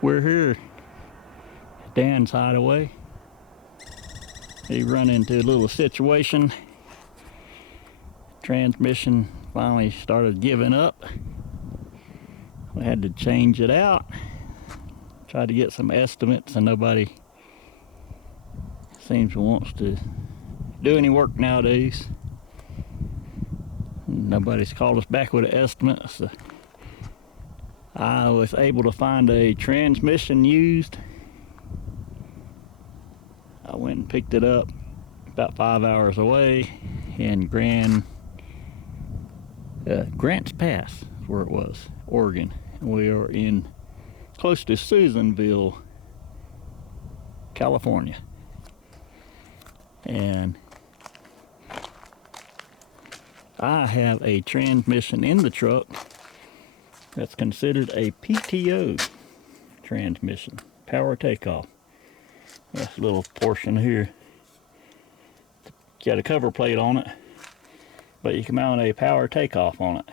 We're here at Dan's hideaway. He run into a little situation. Transmission finally started giving up. We had to change it out. Tried to get some estimates, and nobody seems to wants to do any work nowadays. Nobody's called us back with an estimate. So I was able to find a transmission used. I went and picked it up about 5 hours away in Grants Pass, is where it was, Oregon. And we are in close to Susanville, California. And I have a transmission in the truck that's considered a PTO transmission, power takeoff. This little portion here, got a cover plate on it, but you can mount a power takeoff on it.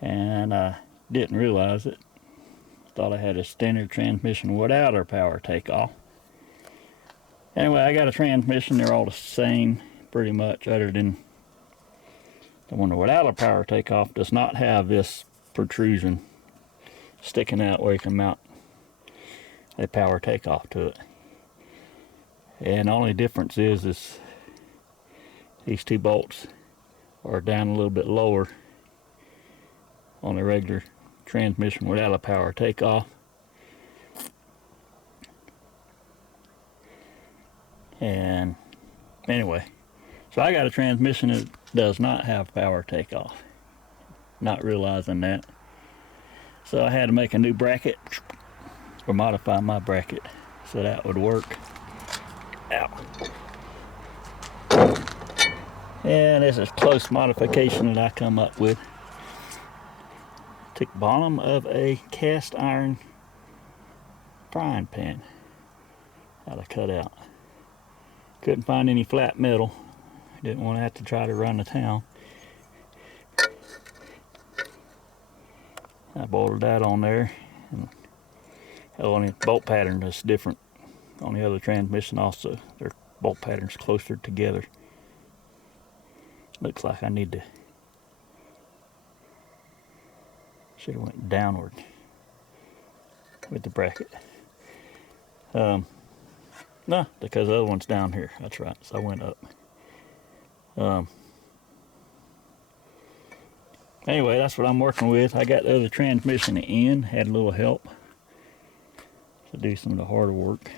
And I didn't realize it. Thought I had a standard transmission without a power takeoff. Anyway, I got a transmission. They're all the same, pretty much, other than the one without a power takeoff does not have this protrusion sticking out where you can mount a power takeoff to it. And the only difference is these two bolts are down a little bit lower on a regular transmission without a power takeoff. And anyway, so I got a transmission that does not have power takeoff, not realizing that. So I had to make a new bracket, or modify my bracket so that would work. Ow. And this is close modification that I come up with. Took bottom of a cast iron frying pan out of cutout. Couldn't find any flat metal. Didn't want to have to try to run to town. I bolted that on there. And the only bolt pattern is different on the other transmission also. Their bolt patterns closer together. Looks like I need to, should have went downward with the bracket. No, because the other one's down here. That's right. So I went up. Anyway, that's what I'm working with. I got the other transmission in. Had a little help to do some of the harder work.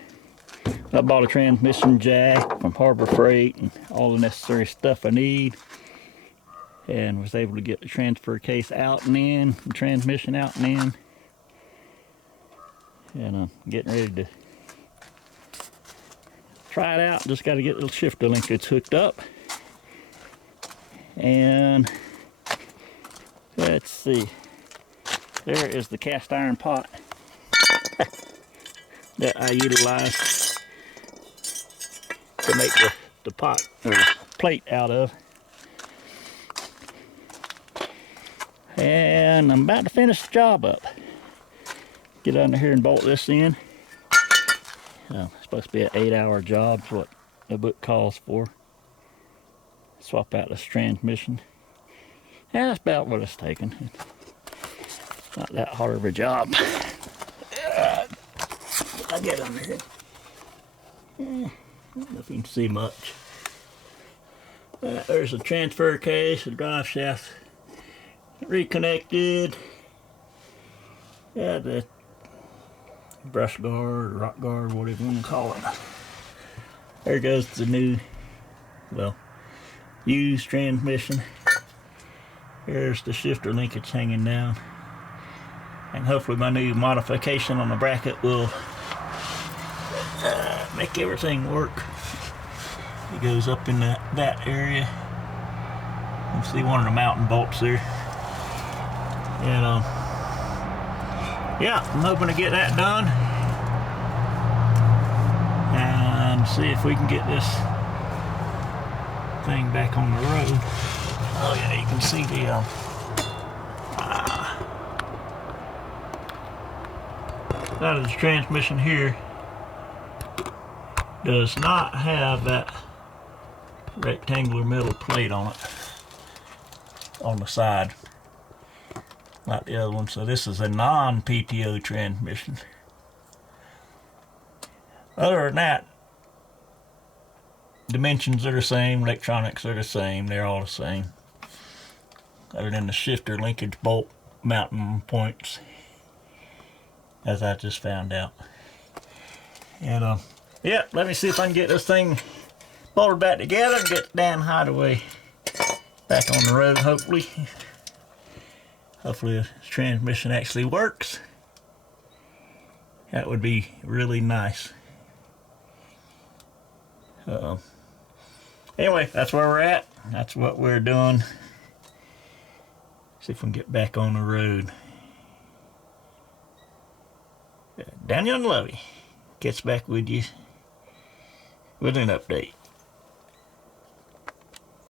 I bought a transmission jack from Harbor Freight and all the necessary stuff I need. And was able to get the transfer case out and in, the transmission out and in. And I'm getting ready to try it out. Just got to get the shifter linkage hooked up. And let's see. There is the cast iron pot that I utilized to make the pot or plate out of. And I'm about to finish the job up. Get under here and bolt this in. It's supposed to be an 8-hour job, is what the book calls for. Swap out this transmission. Yeah, that's about what it's taking. It's not that hard of a job. I'll get under here. I don't know if you can see much. There's a transfer case, the drive shaft reconnected. Yeah, the brush guard, rock guard, whatever you want to call it. There goes the new, well, used transmission. There's the shifter linkage hanging down. And hopefully my new modification on the bracket will make everything work. It goes up in that area. You can see one of the mounting bolts there. And yeah, I'm hoping to get that done and see if we can get this thing back on the road. Oh yeah, you can see the Side of the transmission here does not have that rectangular metal plate on it on the side like the other one. So this is a non-PTO transmission. Other than that, dimensions are the same, electronics are the same, they're all the same. Other than the shifter linkage bolt mounting points, as I just found out. And yeah, let me see if I can get this thing bolted back together and get Dan Hideaway back on the road, hopefully. Hopefully the transmission actually works. That would be really nice. Anyway, that's where we're at. That's what we're doing. See if we can get back on the road. Daniel and Lovey gets back with you with an update.